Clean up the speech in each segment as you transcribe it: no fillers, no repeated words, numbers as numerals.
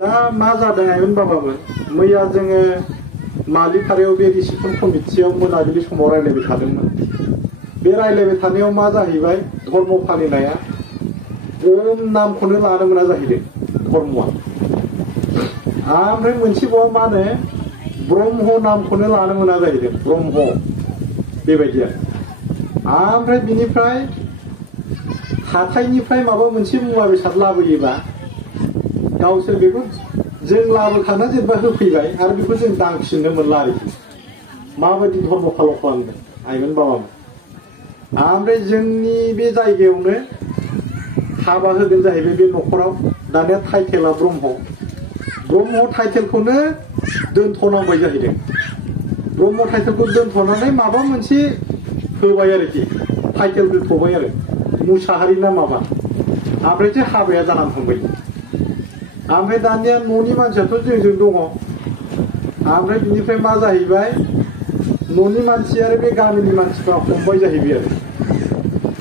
दा मा जादों आइमोन बाबामोन मैया जोङो मालिफारायाव बे रिसेपसन कमिटियाव मोनाबिलि समाव रायलायबाय थादोंमोन। बे रायलायबाय थानायाव मा जाहैबाय धर्म फालिनाया ओम नामखौनो लानो मोना जाहैदों धर्मआ। ओमफ्राय मोनसेबाव मा होनो ब्रह्म नामखौनो लानो मोना जाहैदों ब्रह्म बेबायदि आरो। ओमफ्राय बिनिफ्राय हाथाइनिफ्राय माबा मोनसे मुवा बेसाद लाबोयोबा गावसोर बेखौ जों लाबोखाना जेनेबा होफैबाय आरो बेखौ जों दांफिननो मोनला आरोखि। माबायदि धर्म फाल' खालामदों आइमोन बाबामोन। ओमफ्राय जोंनि बे जायगायावनो हाबा होगोन जाहैबाय बे न'खराव। दानिया टाइटेला ब्रह्म टाइटेलखौनो दोनथ'नांबाय जाहैदों। ब्रह्म टाइटेलखौ दोनथ'नानै माबा मोनसे होबाय आरोखि टाइटेल दोनथ'बाय आरो मुसाहारि ना माबा। ओमफ्रायसो हाबाया जानानै थांबाय। ओमफ्राय दानिया न'नि मानसियाथ' जोंजों दङ। ओमफ्राय बिनिफ्राय मा जाहैबाय न'नि मानसि आरो बे गामिनि मानसिफ्रा हमबाय जाहैबाय आरो।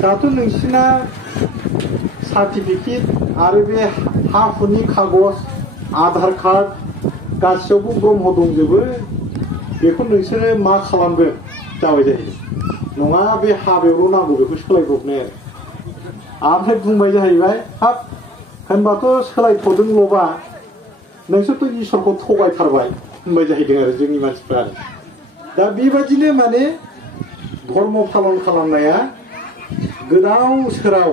दाथ' नोंसिना सार्टिफिकेट आरो बे हा हुनि कागज आधार कार्ड गासैयावबो ब्रह्म दंजोबो। बेखौ नोंसोरो मा खालामगोन जाबाय जाहैदों। नङा बे हाबायावल' नांगौ बेखौ सोलायब्रबनाय आरो। ओमफ्राय बुंबाय जाहैबाय हाब होनबाथ' सोलायथ'दोंल'बा नोंसोरथ' इसोरखौ थगायथारबाय होनबाय जाहैदों आरो जोंनि मानसिफ्रा। दा बेबायदिनो माने धर्म पालन खालामनाया गोदाव सोराव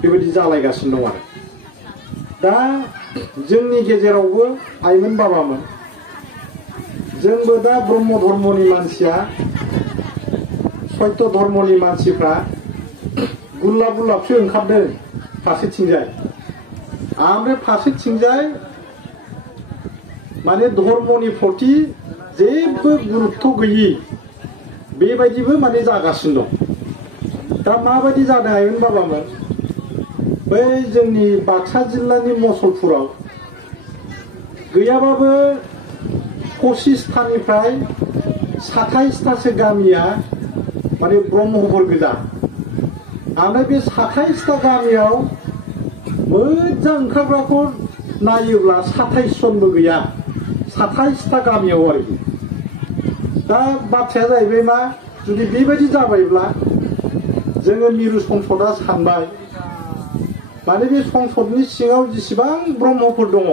बेबायदि जालायगासिनो दं आरो। दा जोंनि गेजेरावबो आइमोन बाबामोन जोंबो दा ब्रह्म धर्मनि मानसिया सत्य धर्मनि मानसिफ्रा गुरलाब गुरलाबसो ओंखारदों फारसेथिंजाय। ओमफ्राय फारसेथिंजाय माने धर्मनि प्रति जेबो गुरुत्थ गैयि बेबायदिबो माने जागासिनो दं। दा माबायदि जादों आइमोन बाबामोन बै जोंनि बाक्सा जिल्लानि मसलपुराव गैयाबाबो 25थानिफ्राय 27थासो गामिया माने ब्रह्मफोर गोजा। ओमफ्राय बे 27था गामियाव मोजां ओंखारग्राखौ नायोब्ला 27 जनबो गैया 27था गामियाव आरोखि। दा बाथ्राया जाहैबाय मा जुदि बेबायदि जाबायब्ला जोङो मिरु संसदआ सानबाय माने बे संसदनि सिङाव जेसेबां ब्रह्मफोर दङ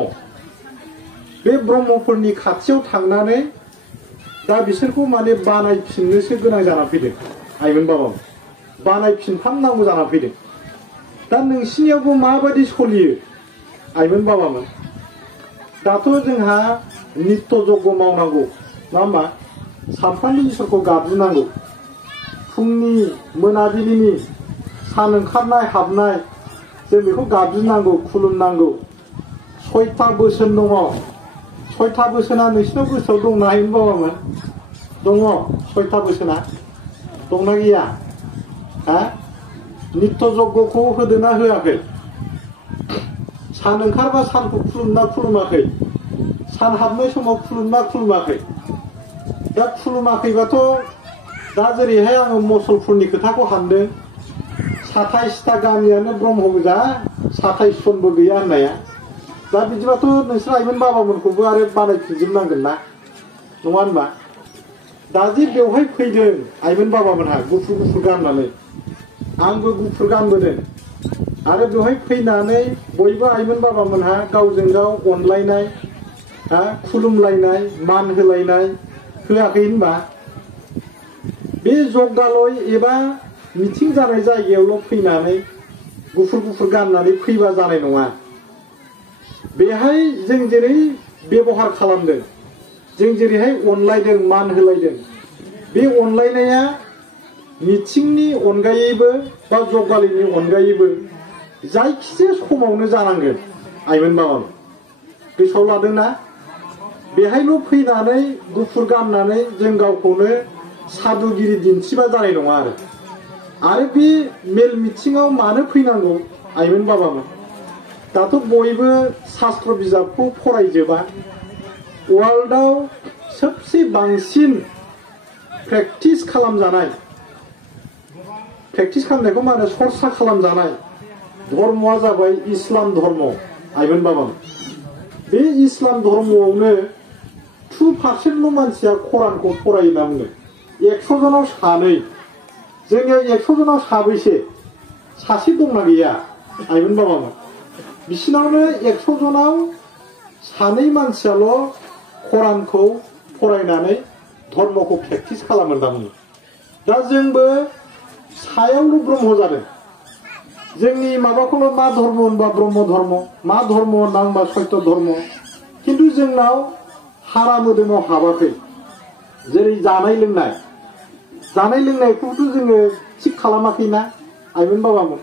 बे ब्रह्मफोरनि खाथियाव थांनानै दा बिसोरखौ माने बानायफिननोसो गोनां जानानै फैदों आइमोन बाबामोन। बानायफिनथारनांगौ जानानै फैदों। दा नोंसिनियावबो माबायदि सोलियो आइमोन बाबामोन? दाथ' जोंहा नित्य जग्य मावनांगौ नङा होमबा? सानफ्रामबो इसोरखौ गाबज्रिनांगौ। फुंनि मोनाबिलिनि सान ओंखारनाय हाबनाय जों बेखौ गाबज्रिनांगौ खुलुमनांगौ। 6था बोसोन दङ। 6था बोसोना नोंसिनाव गोसोआव दंना आइमोन बाबामोन? दङ 6था बोसोना दंना गैया? हा नित्य जग्यखौ होदोना होआखै? सान ओंखारबा सानखौ खुलुमना खुलुमाखै? सान हाबनाय समाव खुलुमना खुलुमाखै? दा खुलुमाखैबाथ' दा जेरैहाय आङो मसलपुरनि खोथाखौ हानदों 27था गामियानो ब्रह्म गोजा 27 जनबो गैया होननाया। दा बिदिबाथ' नोंसोर आइमोन बाबामोनखौबो आरो बानायफिनजोबनांगोन ना नङा होनबा? दा जे बेवहाय फैदों आइमोन बाबामोनहा गुफुर गुफुर गाननानै आंबो गुफुर गानबोदों आरो बेवहाय फैनानै बयबो आइमोन बाबामोनहा गावजों गाव अनलायनाय खुलुमलायनाय मान होलायनाय होआखै होनबा? बे जग्गालय एबा मिथिं जानाय जायगायावल' फैनानै गुफुर गुफुर गाननानै फैबा जानाय नङा। बेहाय जों जेरै बेबहार खालामदों जों जेरैहाय अनलायदों मान होलायदों बे अनलायनाया मिथिंनि अनगायैबो बा जग्गालिनि अनगायैबो जायखिजाया समावनो जानांगोन आइमोन बाबामोन। गोसोआव लादोंना? बेहायल' फैनानै गुफुर गाननानै जों गावखौनो सादुगिरि दिन्थिबा जानाय नङा आरो बे मेल मिथिङाव मानो फैनांगौ आइमोन बाबामोन? दाथ' बयबो शास्त्र बिजाबखौ फरायजोबा। वर्ल्डआव सबसे बांसिन प्रेक्टिस खालामजानाय प्रेक्टिस खालामनायखौ मा होनो सरसा खालामजानाय धर्मआ जाबाय इस्लाम धर्म आइमोन बाबामोन। बे इस्लाम धर्मआवनो 2% मानसिया कुरानखौ फरायो होनना बुङो 100 जनाव सानै जोंनियाव 100 जनाव साबैसे सासे दंना गैया आइमोन बाबामोन बिसिनावनो 100 जनाव सानै मानसियाल' कुरानखौ फरायनानै धर्मखौ प्रेक्टिस खालामो होनना बुङो दा जोंबो सायावल' ब्रह्म जादों जोंनि माबाखौल' मा धर्म होनबा ब्रह्म धर्म मा धर्म होनना बुंबा सत्य धर्म खिन्थु जोंनाव हारा मोदोमाव हाबाखै जेरै जानाय लोंनायखौथ' जोङो थिग खालामाखैना आइमोन बाबामोन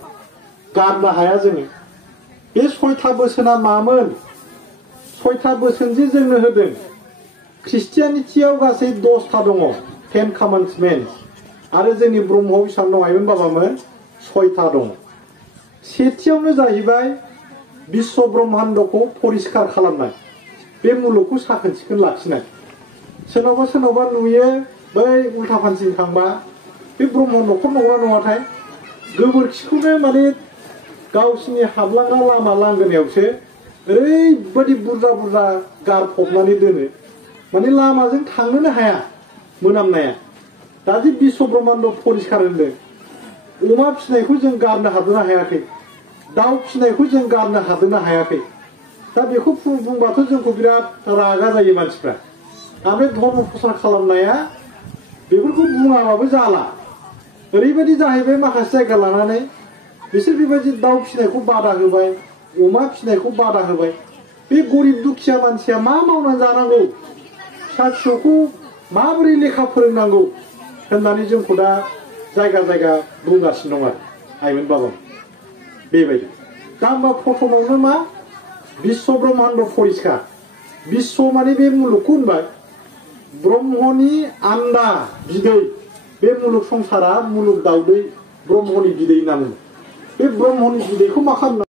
गारनो हाया जोङो बे 6था बोसोना मामोन 6था बोसोन जे जोंनो होदों ख्रिस्टियानिटियाव गासै 10था दङ 10 कमान्डमेन्ट्स आरो जोंनि ब्रह्मआव बेसेबां दं आइमोन बाबामोन 6था दं सेथियावनो जाहैबाय बिश्व ब्रह्माण्डखौ परिष्कार खालामनाय बे मुलुगखौ साखोन सिखोन लाखिनाय सोरनावबा नुयो बै उल्था फानथिं थांबा बे ब्रह्म न'खर नंगौना नङाथाय गोबोरखिखौनो माने गावसिनि हाबलांग्रा लामा लांगोनायावसो ओरैबायदि बुरजा गारफबनानै दोनो माने लामाजों थांनोनो हाया मोनामनाया दा जे बिश्व ब्रह्माण्ड परिष्कार होनदों अमा फिसिनायखौ जों गारनो हादोंना हायाखै दाउ फिसिनायखौ जों गारनो हादोंना हायाखै दा बेखौ बुंबाथ' जोंखौ बिराद रागा जायो मानसिफ्रा ओमफ्राय धर्म प्रसार खालामनाया बेफोरखौ बुङाबाबो जाला ओरैबायदि जाहैबाय माखासे जायगा लानानै बिसोर बेबायदि दाउ फिसिनायखौ बादा होबाय अमा फिसिनायखौ बादा होबाय बे गरिब दुखिया मानसिया मा मावनानै जानांगौ फिसा फिसौखौ माबोरै लेखा फोरोंनांगौ होननानै जोंखौ दा जायगा बुंगासिनो दं आरो आइमोन बाबा बेबायदि दा होमबा प्रथमावनो मा बिश्व ब्रह्माण्ड परिष्कार बिश्व माने बे मुलुगखौ होनबाय ब्रह्मनि आन्दा बिदै बे मुलुग संसारा मुलुग दावदै ब्रह्मनि बिदै होनना बुङो बे ब्रह्मनि बिदैखौ मा खालामनांगौ